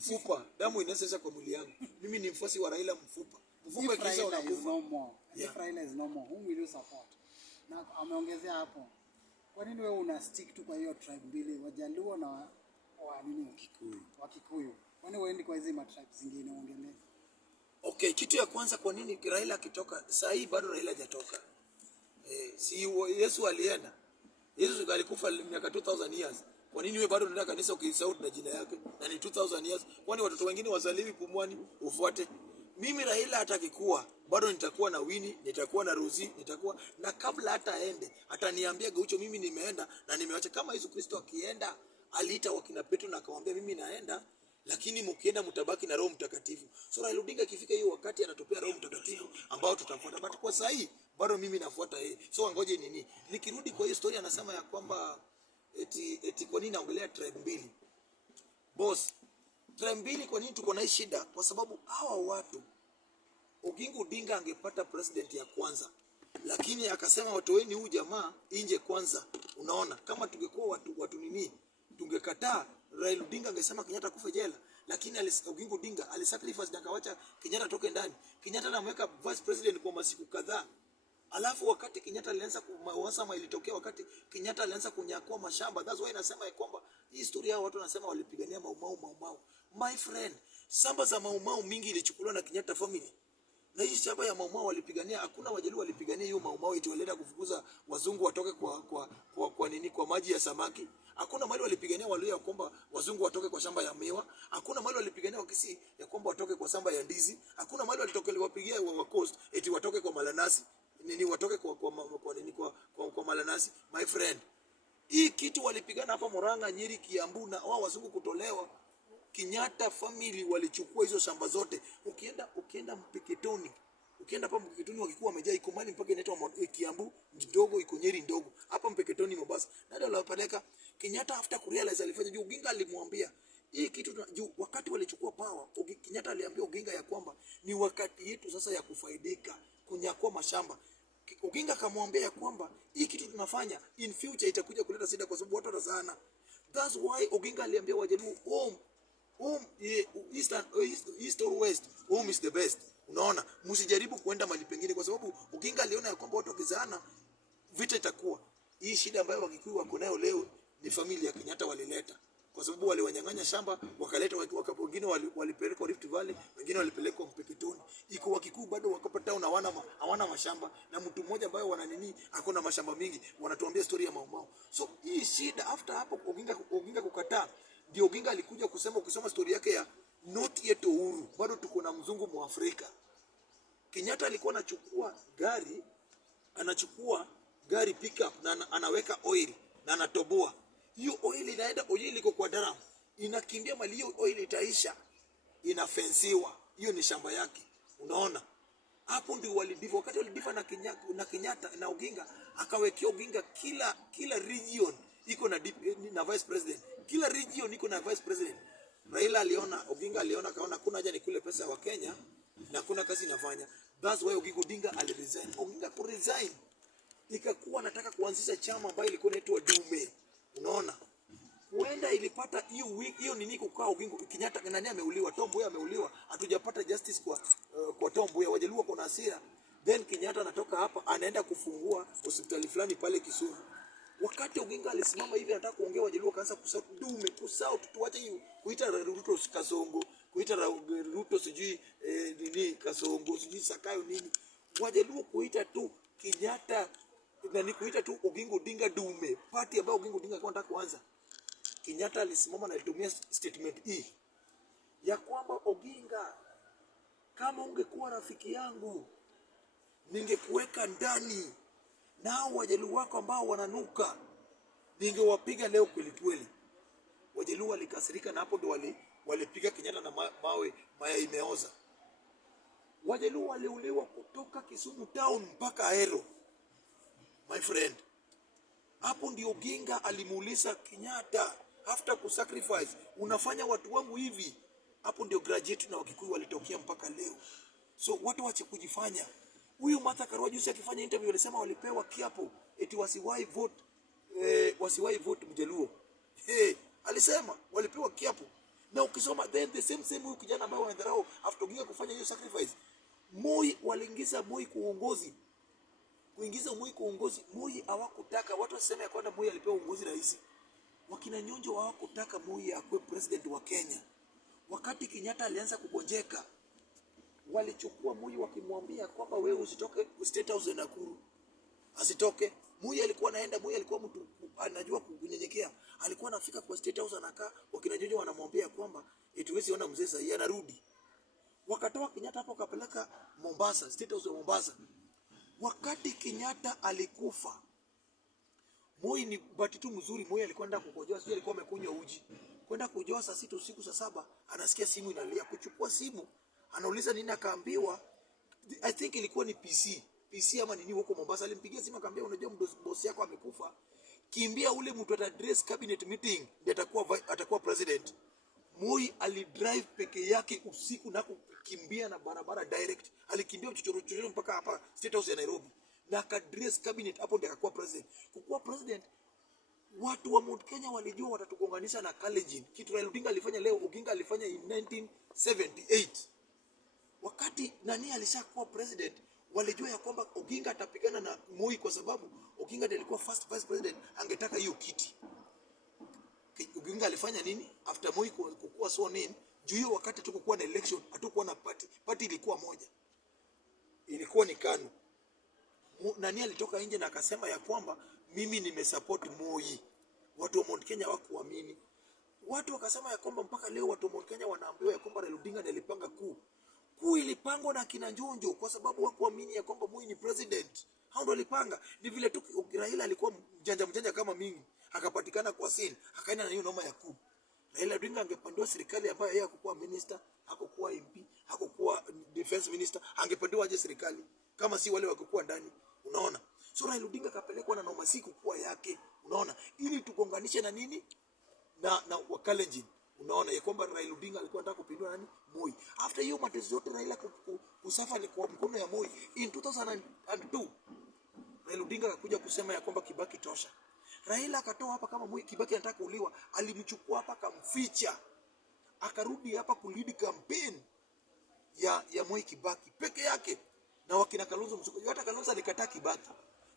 mfupa, damu inasesa kwa mwili yangu. Mimi ni mfuasi wa Raila mfupa. Mfupa kisha unakufa. If Raila is no more, whom will you support? Na ameongezea hapo. Kwa nini wewe una stick tu kwa hiyo tribe mbili, Wajaluo na wa nini? Kikuyu. Wa Kikuyu. Kwani uendi kwa hizo tribe zingine uongelee? Okay, kitu ya kwanza, kwa nini Raila akitoka? Saa hii bado Raila hajatoka. Si Yesu alienda. Yesu alikufa miaka 2000 years. Kwa nini wewe bado unaenda kanisa ukisauti na jina yake? Na ni 2000 years. Kwani watoto wengine wazaliwi Pumwani ufuate? Mimi Raila atakikuwa bado nitakuwa na Winnie, nitakuwa na Rosie, nitakuwa na kabla hata aende ataniambia Gaucho, mimi nimeenda na nimeacha. Kama Yesu Kristo akienda aliita wakina Petro na akamwambia mimi naenda, lakini mkienda mtabaki na Roho Mtakatifu. So Raila Odinga akifika hiyo wakati anatopea Roho Mtakatifu ambao tutafuata. But kwa sasa bado mimi nafuata yeye. So ngoje nini? Nikirudi kwa hiyo story anasema ya kwamba eti kwa nini naongelea tribe mbili? Boss, tribe mbili kwa nini tuko na shida? Kwa sababu hawa watu Oginga Odinga angepata president ya kwanza. Lakini akasema watoeni huyu jamaa nje kwanza. Unaona, kama tungekuwa watu nini? Tungekataa. Raila Odinga angesema Kenyatta kufa jela. Lakini Oginga Odinga alisacrifice na akawacha Kenyatta toke ndani. Kenyatta anamweka vice president kwa masiku kadhaa. Alafu wakati Kenyatta alianza uhasama ilitokea wakati Kenyatta alianza kunyakua mashamba. That's why nasema ya kwamba hii historia watu wanasema walipigania Mau. My friend, shamba za Mau mingi ilichukuliwa na Kenyatta family. Na hii shamba ya Mau walipigania, hakuna Wajaluo walipigania hiyo Mau eti walenda kufukuza wazungu watoke kwa maji ya samaki. Hakuna mahali walipigania Waluhya kwamba wazungu watoke kwa shamba ya miwa. Hakuna mahali walipigania Wakisii ya kwamba watoke kwa shamba ya ndizi. Hakuna mahali walipigia wa Coast eti watoke kwa malanasi. Watoke kwa malanasi. My friend, hii kitu walipigana hapa Murang'a, Nyeri, Kiambu na wao wazungu kutolewa. Kenyatta family walichukua hizo shamba zote. Ukienda Mpeketoni, ukienda hapa Mpeketoni wakikuwa wamejaa, iko mali mpaka inaitwa Kiambu ndogo, iko Nyeri ndogo. Hapa Mpeketoni Mombasa. Ndio walipeleka. Kenyatta after kurealize alifanya juu Oginga alimwambia hii kitu juu wakati walichukua power. Kenyatta aliambia Oginga ya kwamba ni wakati yetu sasa ya kufaidika, kunyakua mashamba. Oginga akamwambia ya kwamba hii kitu tunafanya in future itakuja kuleta shida kwa sababu watu watazana. That's why Oginga aliambia Wajaluo east or west, home is the best. Unaona, msijaribu kuenda mahali pengine kwa sababu Oginga aliona ya kwamba watu wakizana vita itakuwa. Hii shida ambayo Wakikuyu wako nayo leo ni familia ya Kenyatta walileta. Kwa sababu waliwanyang'anya shamba, wakaleta wengine walipelekwa Rift Valley, wengine walipelekwa Mpeketoni. Iko Wakikuyu bado wakapata na hawana mashamba, na mtu mmoja ambaye hakuna mashamba mingi, wanatuambia story ya Mau. So hii shida after hapo Oginga kukataa, ndio Oginga alikuja kusema, ukisoma story yake ya not yet uhuru, bado tuko na mzungu Mwafrika. Kenyatta alikuwa anachukua gari pickup na anaweka oil na anatoboa. Hiyo oil inaenda, oil iko kwa daram. Inakimbia mali hiyo oil itaisha. Inafensiwa. Hiyo ni shamba yake. Unaona? Hapo ndio walidiva. Wakati walidiva na Kenyatta na Oginga, akawekea Oginga kila region iko na vice president. Kila region iko na vice president. Oginga aliona kaona kuna haja ni kule pesa wa Kenya na kuna kazi inafanya. That's why Oginga Odinga aliresign. Oginga kuresign ikakuwa anataka kuanzisha chama ambayo ilikuwa inaitwa Dume. Unaona? Huenda ilipata hiyo nini kukaa Oginga Kenyatta nani ameuliwa, Tom Mboya ameuliwa. Hatujapata justice kwa Tom Mboya. Wajaluo kuna hasira. Then Kenyatta anatoka hapa anaenda kufungua hospitali fulani pale Kisumu. Wakati Oginga alisimama hivi anataka kuongea, Wajaluo kaanza kusauti Dume, kusauti tuache hiyo kuita Ruto Kasongo, kuita Ruto sijui nini Kasongo, sijui Sakayo nini. Wajaluo kuita tu Kenyatta na ni kuita tu Oginga Odinga Dume. Party ambayo Oginga Odinga alikuwa anataka kuanza. Kenyatta alisimama na alitumia statement hii ya kwamba Oginga, kama ungekuwa rafiki yangu ningekuweka ndani, nao Wajaluo wako ambao wananuka ningewapiga leo kweli. Wajaluo walikasirika na hapo ndo walipiga Kenyatta na mawe imeoza. Wajaluo waliuliwa kutoka Kisumu town mpaka Ahero. My friend, hapo ndio Oginga alimuuliza Kenyatta after kusacrifice, unafanya watu wangu hivi. Hapo ndio graduate na Wakikuyu walitokea mpaka leo. So watu wache kujifanya. Huyu Martha Karua juzi akifanya interview alisema walipewa kiapo eti wasiwahi vote Mjaluo. Alisema walipewa kiapo. Na ukisoma then the same huyu kijana ambaye wanadharau after Oginga kufanya hiyo sacrifice, Moi waliingiza Moi kuongozi. Kuingiza Moi kuongozi, Moi hawakutaka watu waseme kwamba Moi alipewa uongozi rais. Wakina Nyonjo hawakutaka Moi akuwe president wa Kenya. Wakati Kenyatta alianza kugonjeka, walichukua Moi wakimwambia kwamba wewe usitoke State House na Nakuru. Asitoke. Moi alikuwa anaenda, Moi alikuwa mtu anajua kunyenyekea. Alikuwa anafika kwa State House anakaa, wakina Nyonjo wanamwambia kwamba tuwezi ona mzee sasa anarudi. Wakatoa Kenyatta hapo kapeleka Mombasa, State House ya Mombasa. Wakati Kenyatta alikufa, Moi ni bahati tu mzuri, Moi alikuwa anaenda kukojoa, sio alikuwa amekunywa uji. Kwenda kujoa saa 6 usiku saa 7, anasikia simu inalia, kuchukua simu, anauliza nini, akaambiwa I think ilikuwa ni PC ama nini huko Mombasa. Alimpigia simu akamwambia, unajua boss yako amekufa, kimbia ule mtu ata address cabinet meeting ndiye atakuwa president. Moi alidrive peke yake usiku na kukimbia na barabara direct. Alikimbia chochoro mpaka hapa State House ya Nairobi na akadress cabinet, hapo ndiye akakuwa president. Kukuwa president, watu wa Mount Kenya walijua watatugonganisha na Kalenjin. Kitu Raila Odinga alifanya leo, Oginga alifanya in 1978. Wakati nani alishakuwa president, walijua ya kwamba Oginga atapigana na Moi kwa sababu Oginga ndiye alikuwa first vice president, angetaka hiyo kiti. Oginga alifanya nini? After Moi kukua sworn in, juu hiyo wakati tukokuwa na election, hatukuwa na party ilikuwa moja. Ilikuwa ni KANU. Nani alitoka nje na akasema ya kwamba mimi nimesupport Moi. Watu wa Mount Kenya hawakuamini. Watu wakasema ya kwamba mpaka leo watu wa Mount Kenya wanaambiwa ya kwamba Raila Odinga ndiye alipanga kuu. Kuu ilipangwa na kina Nyonjo kwa sababu hawakuamini ya kwamba Moi ni president. Hao ndio walipanga. Ni vile tu Raila alikuwa mjanja kama mimi, akapatikana kwa scene, akaenda na hiyo noma ya kuu. Raila Odinga angepandiwa serikali ambayo yeye hakukuwa minister, hakukuwa MP, hakukuwa defense minister, angepandiwa aje serikali kama si wale wakokuwa ndani, unaona? So Raila Odinga kapelekwa na noma siku kwa yake, unaona? Ili tugonganishe na nini? Na Wakalenjin. Unaona ya kwamba Raila Odinga alikuwa anataka kupindua nani? Moi. After hiyo mateso yote Raila kusafa ni kwa mkono ya Moi. In 2002 Raila Odinga akakuja kusema ya kwamba Kibaki tosha. Raila akatoa hapa kama Moi Kibaki anataka kuuliwa, alimchukua hapa akamficha. Akarudi hapa kulead campaign ya Moi Kibaki peke yake. Na wakina Kalonzo Musyoka, hata Kalonzo alikataa Kibaki.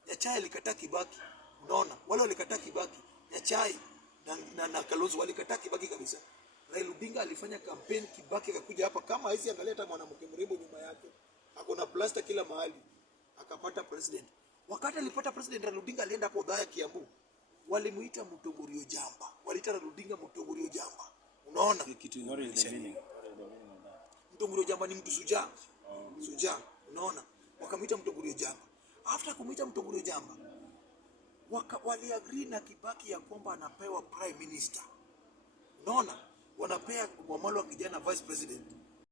Nyachai alikataa Kibaki. Unaona? Wale walikataa Kibaki. Nyachai na Kalonzo walikataa Kibaki kabisa. Raila Odinga alifanya campaign, Kibaki akakuja hapa kama hizi, angalia hata mwanamke mrembo nyuma yake. Hakuna plaster kila mahali. Akapata president. Wakati alipata president, Raila Odinga alienda kwa Odhaya Kiambu. Walimuita Mutongorio Jamba. Waliita Raila Odinga Mutongorio Jamba. Unaona? Mutongorio Jamba ni mtu shujaa. Shujaa. Unaona? Wakamuita Mutongorio Jamba. After kumuita Mutongorio Jamba, waliagree na Kibaki ya kwamba anapewa prime minister. Unaona? Wanapea Wamalwa kijana vice president.